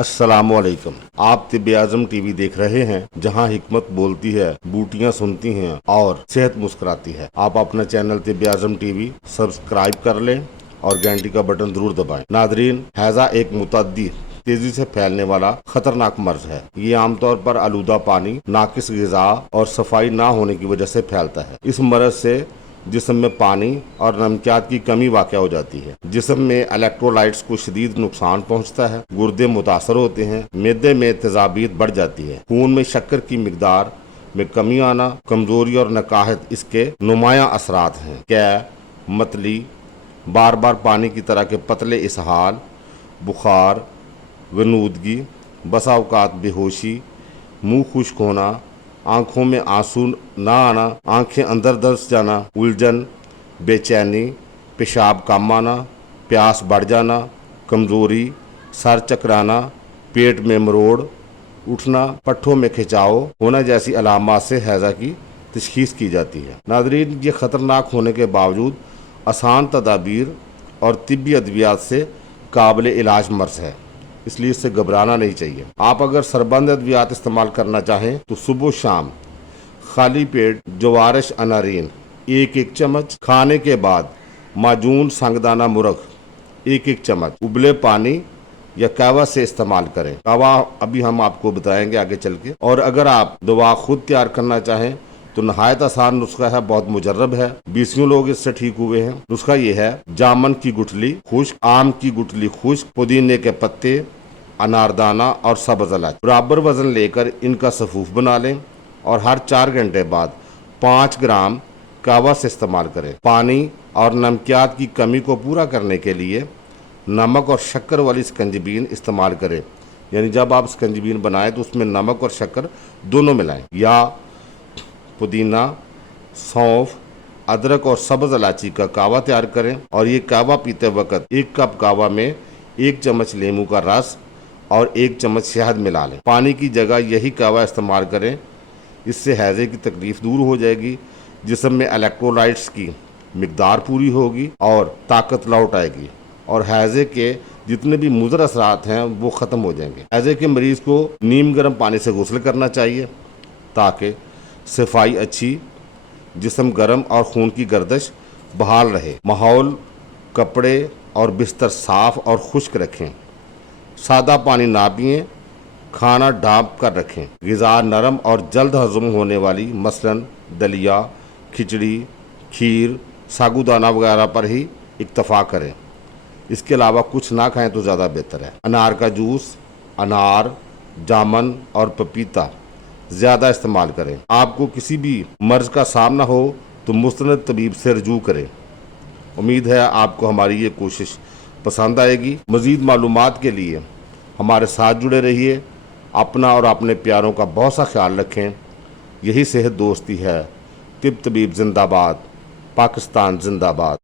अस्सलाम वालेकुम। आप तिब्ब आज़म टीवी देख रहे हैं, जहां हिकमत बोलती है, बूटियां सुनती हैं और सेहत मुस्कुराती है। आप अपना चैनल तिब्ब आज़म टीवी सब्सक्राइब कर लें और घंटी का बटन जरूर दबाएं। नादरीन, हैजा एक मुतअद्दी तेजी से फैलने वाला खतरनाक मर्ज है। ये आमतौर पर आलूदा पानी, नाकिस ग़िज़ा और सफाई ना होने की वजह से फैलता है। इस मर्ज से जिस्म में पानी और नमकियात की कमी वाक़ हो जाती है। जिस्म में इलेक्ट्रोलाइट्स को शदीद नुकसान पहुँचता है। गुर्दे मुतासर होते हैं। मैदे में तेज़ाबियत बढ़ जाती है। खून में शक्कर की मिकदार में कमी आना, कमजोरी और नकाहत इसके नुमायां असरात हैं। कै, मतली, बार बार पानी की तरह के पतले इसहाल, बुखार, गनूदगी, बसा औकात बेहोशी, मुंह खुश्क होना, आंखों में आंसू ना आना, आंखें अंदर धंस जाना, उलझन, बेचैनी, पेशाब कम आना, प्यास बढ़ जाना, कमजोरी, सर चकराना, पेट में मरोड़ उठना, पट्ठों में खिंचाव होना जैसी अलामात से हैजा की तशखीस की जाती है। नादरीन, ये खतरनाक होने के बावजूद आसान तदाबीर और तिब्बी अद्वियात से काबिल इलाज मर्ज है, इसलिए इससे घबराना नहीं चाहिए। आप अगर सरबंद अद्वियात इस्तेमाल करना चाहें तो सुबह शाम खाली पेट जवारिश अनारीन 1-1 चम्मच, खाने के बाद माजून संगदाना मुरग 1-1 चम्मच उबले पानी या कहवा से इस्तेमाल करें। कहवा अभी हम आपको बताएंगे आगे चल के। और अगर आप दवा खुद तैयार करना चाहें तो नहायत आसान नुस्खा है, बहुत मुजर्रब है, 20 लोग इससे ठीक हुए हैं। नुस्खा ये है: जामन की गुठली खुश्क, आम की गुठली खुश्क, पुदीने के पत्ते, अनारदाना और सब्ज इलायची बराबर वजन लेकर इनका सफूफ बना लें और हर 4 घंटे बाद 5 ग्राम कहवा से इस्तेमाल करें। पानी और नमकियात की कमी को पूरा करने के लिए नमक और शक्कर वाली स्कंजबीन इस्तेमाल करें। यानी जब आप स्कंजबीन बनाएं तो उसमें नमक और शक्कर दोनों मिलाएं। या पुदीना, सौंफ, अदरक और सब्ज इलायची का कहवा तैयार करें और ये कहवा पीते वक्त 1 कप कहवा में 1 चम्मच नींबू का रस और 1 चम्मच शहद मिला लें। पानी की जगह यही कहवा इस्तेमाल करें। इससे हैजे की तकलीफ दूर हो जाएगी, जिस्म में इलेक्ट्रोलाइट्स की मिकदार पूरी होगी और ताकत लौट आएगी और हैजे के जितने भी मुज़र असरात हैं वो ख़त्म हो जाएंगे। हैजे के मरीज़ को नीम गर्म पानी से गुस्ल करना चाहिए ताकि सफाई अच्छी, जिस्म गर्म और खून की गर्दिश बहाल रहे। माहौल, कपड़े और बिस्तर साफ और खुश्क रखें। सादा पानी ना पिएं। खाना ढाँप कर रखें। ग़िज़ा नरम और जल्द हज़म होने वाली मसलन दलिया, खिचड़ी, खीर, साबूदाना वगैरह पर ही इक्तफ़ा करें। इसके अलावा कुछ ना खाएं तो ज़्यादा बेहतर है। अनार का जूस, अनार, जामन और पपीता ज़्यादा इस्तेमाल करें। आपको किसी भी मर्ज़ का सामना हो तो मुस्तनद तबीब से रजू करें। उम्मीद है आपको हमारी ये कोशिश पसंद आएगी। मज़ीद मालूमात के लिए हमारे साथ जुड़े रहिए। अपना और अपने प्यारों का बहुत सा ख्याल रखें। यही सेहत दोस्ती है। तिब्ब तबीब जिंदाबाद, पाकिस्तान जिंदाबाद।